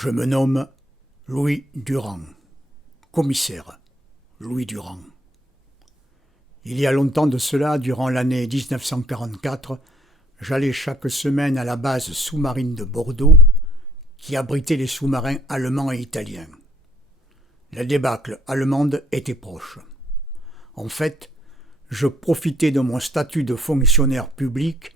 Je me nomme Louis Durand, commissaire Louis Durand. Il y a longtemps de cela, durant l'année 1944, j'allais chaque semaine à la base sous-marine de Bordeaux, qui abritait les sous-marins allemands et italiens. La débâcle allemande était proche. En fait, je profitais de mon statut de fonctionnaire public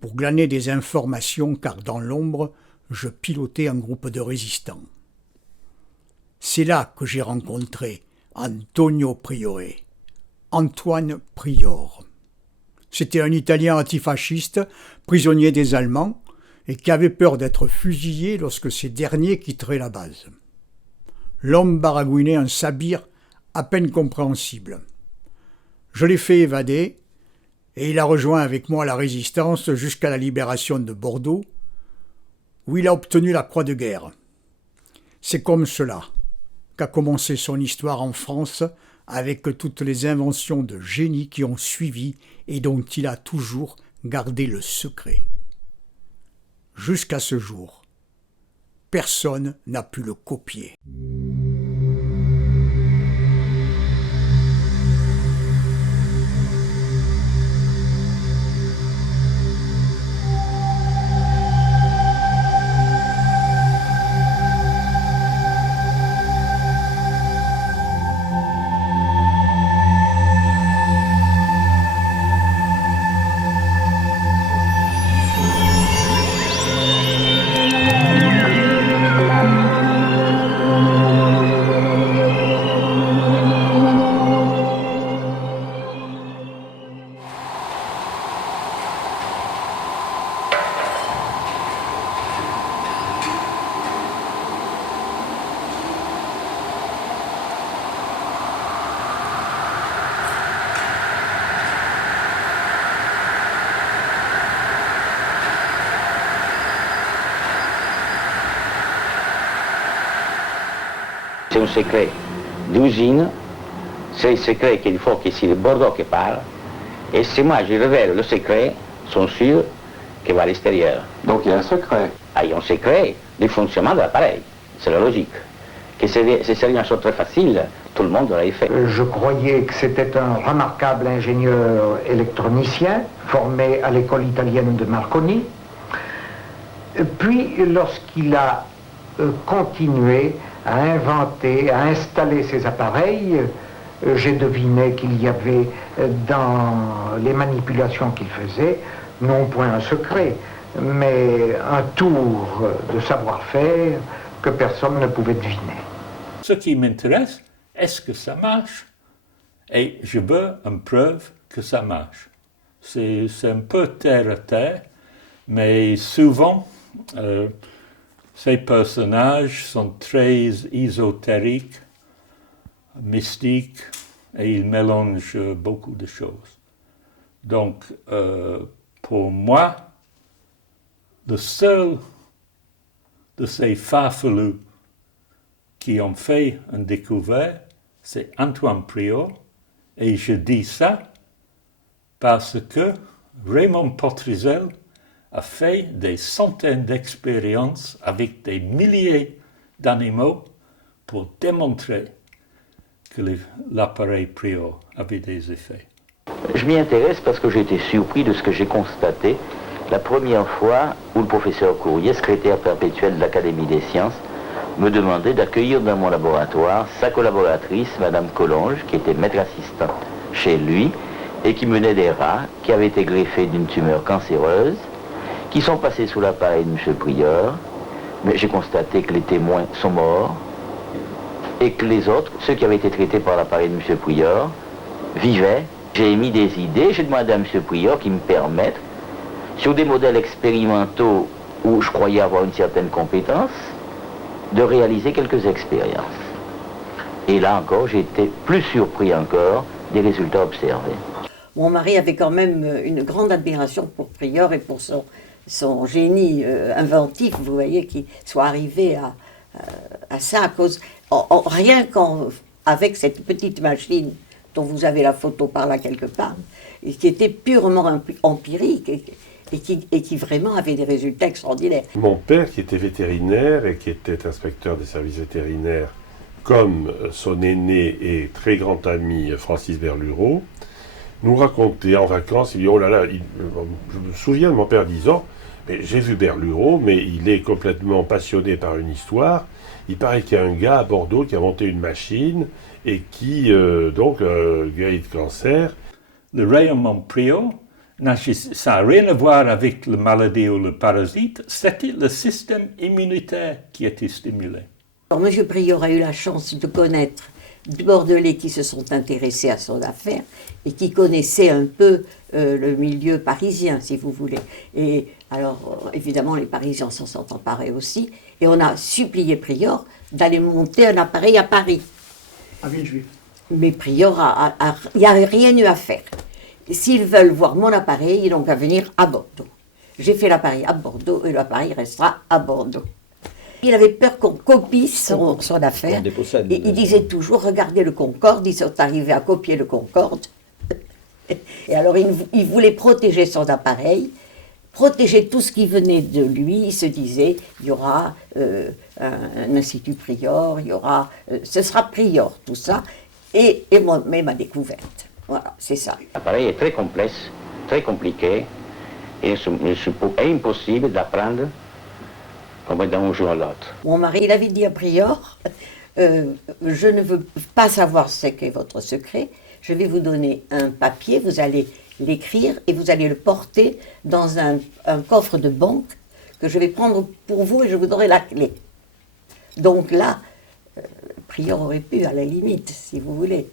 pour glaner des informations car dans l'ombre, je pilotais un groupe de résistants. C'est là que j'ai rencontré Antonio Priore, Antoine Prior. C'était un Italien antifasciste, prisonnier des Allemands, et qui avait peur d'être fusillé lorsque ces derniers quitteraient la base. L'homme baragouinait un sabir à peine compréhensible. Je l'ai fait évader, et il a rejoint avec moi la résistance jusqu'à la libération de Bordeaux, où il a obtenu la Croix de guerre. C'est comme cela qu'a commencé son histoire en France, avec toutes les inventions de génie qui ont suivi et dont il a toujours gardé le secret. Jusqu'à ce jour, personne n'a pu le copier. C'est un secret d'usine, c'est le secret qu'il faut que c'est le Bordeaux qui parle, et si moi je révèle le secret, ils sont sûrs qu'il va à l'extérieur. Donc il y a un secret. Ah, il y a un secret du fonctionnement de l'appareil, c'est la logique. Que c'est serait une chose très facile, tout le monde l'aurait fait. Je croyais que c'était un remarquable ingénieur électronicien, formé à l'école italienne de Marconi. Puis, lorsqu'il a continué à inventer, à installer ces appareils, j'ai deviné qu'il y avait dans les manipulations qu'il faisait, non point un secret, mais un tour de savoir-faire que personne ne pouvait deviner. Ce qui m'intéresse, est-ce que ça marche? Et je veux une preuve que ça marche. C'est un peu terre à terre, mais souvent, ces personnages sont très ésotériques, mystiques, et ils mélangent beaucoup de choses. Donc, pour moi, le seul de ces farfelus qui ont fait une découverte, c'est Antoine Prior, et je dis ça parce que Raymond Potrizel a fait des centaines d'expériences avec des milliers d'animaux pour démontrer que l'appareil Prior avait des effets. Je m'y intéresse parce que j'ai été surpris de ce que j'ai constaté la première fois où le professeur Courrier, secrétaire perpétuel de l'Académie des sciences, me demandait d'accueillir dans mon laboratoire sa collaboratrice, Madame Collonge, qui était maître assistante chez lui et qui menait des rats qui avaient été greffés d'une tumeur cancéreuse, qui sont passés sous l'appareil de M. Prior, mais j'ai constaté que les témoins sont morts et que les autres, ceux qui avaient été traités par l'appareil de M. Prior, vivaient. J'ai émis des idées, j'ai demandé à M. Prior qu'il me permette, sur des modèles expérimentaux où je croyais avoir une certaine compétence, de réaliser quelques expériences. Et là encore, j'ai été plus surpris encore des résultats observés. Mon mari avait quand même une grande admiration pour Prior et pour son génie inventif, vous voyez, qui soit arrivé à ça à cause... rien qu'avec cette petite machine dont vous avez la photo par là quelque part, et qui était purement empirique, et qui vraiment avait des résultats extraordinaires. Mon père, qui était vétérinaire et qui était inspecteur des services vétérinaires, comme son aîné et très grand ami Francis Berlureau, nous racontait en vacances, il dit, oh là là, je me souviens de mon père disant, mais j'ai vu Berlureau, mais il est complètement passionné par une histoire. Il paraît qu'il y a un gars à Bordeaux qui a monté une machine et qui, guérit de cancer. Le rayonnement Prior, ça n'a rien à voir avec la maladie ou le parasite, c'était le système immunitaire qui était stimulé. Alors, M. Prior a eu la chance de connaître des Bordelais qui se sont intéressés à son affaire et qui connaissaient un peu le milieu parisien, si vous voulez. Et alors, évidemment, les Parisiens s'en sont emparés aussi. Et on a supplié Prior d'aller monter un appareil à Paris. À Villejuif. Mais Prior, il n'y a rien eu à faire. S'ils veulent voir mon appareil, ils n'ont qu'à venir à Bordeaux. J'ai fait l'appareil à Bordeaux et l'appareil restera à Bordeaux. Il avait peur qu'on copie son affaire. Et il disait toujours, regardez le Concorde, ils sont arrivés à copier le Concorde. Et alors il voulait protéger son appareil, protéger tout ce qui venait de lui. Il se disait, il y aura un institut Prior, il y aura, ce sera Prior, tout ça. Et moi-même ma découverte. Voilà, c'est ça. L'appareil est très complexe, très compliqué, et c'est impossible d'apprendre comme d'un jour à l'autre. Mon mari, il avait dit à Prior, je ne veux pas savoir ce qu'est votre secret, je vais vous donner un papier, vous allez l'écrire et vous allez le porter dans un coffre de banque que je vais prendre pour vous et je vous donnerai la clé. Donc là, Prior aurait pu, à la limite, si vous voulez,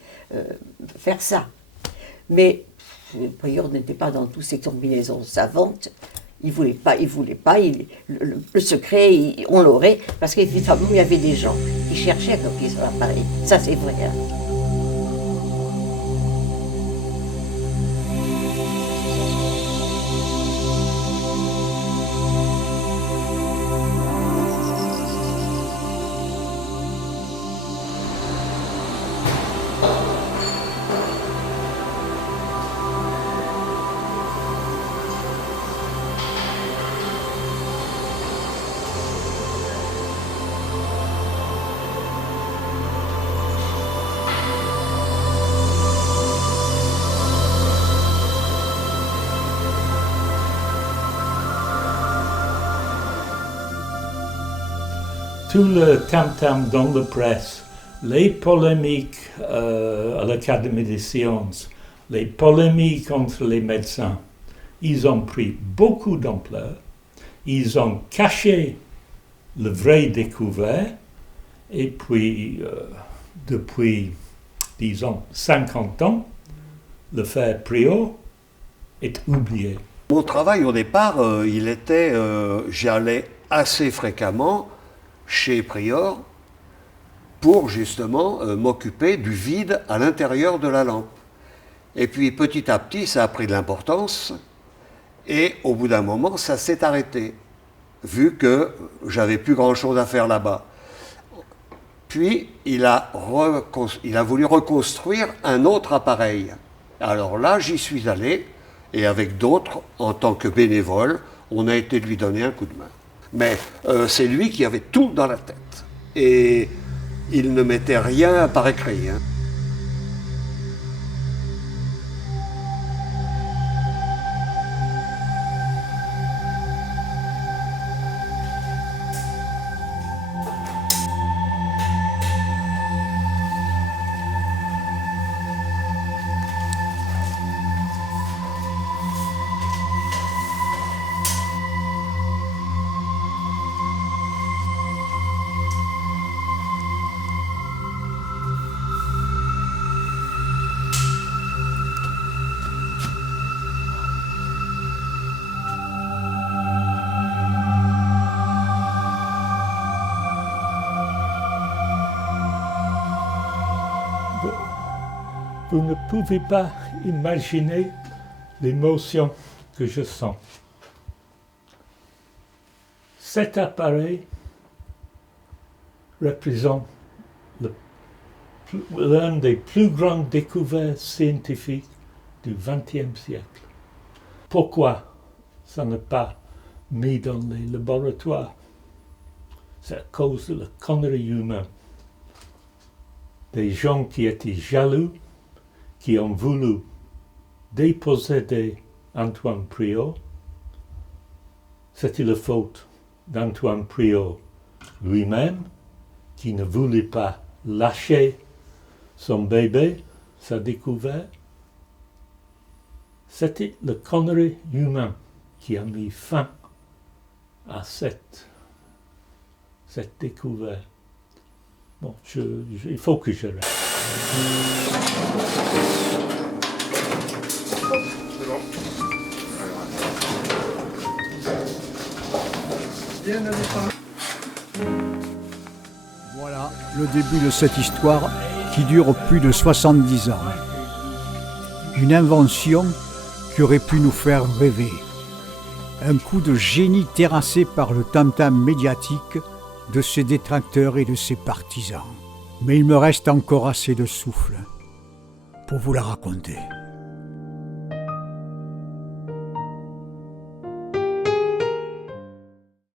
faire ça. Mais Prior n'était pas dans toutes ces combinaisons savantes. Il voulait pas. Le secret, on l'aurait, parce qu'effectivement, il y avait des gens qui cherchaient à copier sur l'appareil. Ça, c'est vrai. Hein. Tout le tam-tam dans la presse, les polémiques à l'Académie des sciences, les polémiques entre les médecins, ils ont pris beaucoup d'ampleur, ils ont caché le vrai découvert, et puis depuis, disons, 50 ans, le fait Prior est oublié. Mon travail au départ, j'allais assez fréquemment chez Prior pour justement m'occuper du vide à l'intérieur de la lampe. Et puis petit à petit, ça a pris de l'importance et au bout d'un moment, ça s'est arrêté, vu que j'avais plus grand-chose à faire là-bas. Puis il a voulu reconstruire un autre appareil. Alors là, j'y suis allé et avec d'autres, en tant que bénévole, on a été lui donner un coup de main. Mais c'est lui qui avait tout dans la tête. Et il ne mettait rien par écrit. Hein. Vous ne pouvez pas imaginer l'émotion que je sens. Cet appareil représente l'une des plus grandes découvertes scientifiques du XXe siècle. Pourquoi? ça n'est pas mis dans les laboratoires. C'est à cause de la connerie humaine. Des gens qui étaient jaloux, qui ont voulu déposséder Antoine Priault. C'était la faute d'Antoine Priault lui-même, qui ne voulait pas lâcher son bébé, sa découverte. C'était la connerie humaine qui a mis fin à cette découverte. Bon, il faut que je reste. Voilà le début de cette histoire qui dure plus de 70 ans. Une invention qui aurait pu nous faire rêver. Un coup de génie terrassé par le tam-tam médiatique de ses détracteurs et de ses partisans. Mais il me reste encore assez de souffle pour vous la raconter.